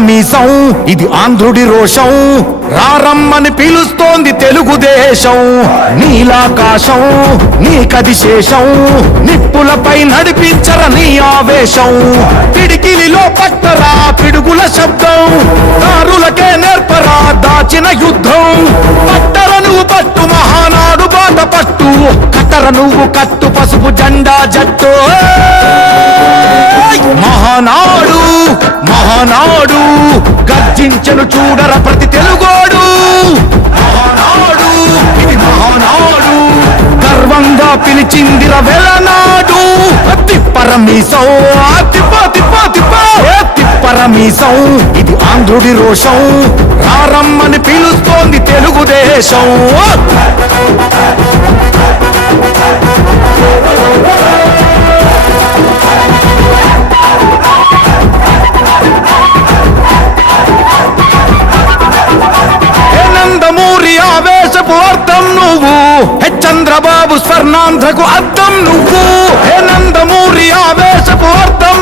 మీసం ఇది ఆంధ్రుడి రోషం రారమ్మని పిలుస్తోంది తెలుగుదేశం నీలాకాశం నీకది శేషం నిప్పులపై నడిపించర నీ ఆవేశం పిడికిలిలో పట్టరా పిడుగుల శబ్దం దారులకే నేర్పరా దాచిన యుద్ధం పట్టర నువ్వు పట్టు మహానాడు బాట పట్టు కట్టర నువ్వు కట్టు పసుపు జెండా జట్టు మహానాడు మహానాడు గర్జించను చూడర ప్రతి తెలుగోడు మహానాడు ఇది మహానాడు గర్వంగా పిలిచిందిర వెలనాడు తిప్పరమీసం తిప్పరమీసం ఇది ఆంధ్రుడి రోషం రారమ్మని పిలుస్తోంది తెలుగుదేశం ఆవేశపు అర్థం నువ్వు చంద్రబాబు స్వర్ణాంధ్రకు అర్థం నువ్వు నందమూరి ఆవేశపు అర్థం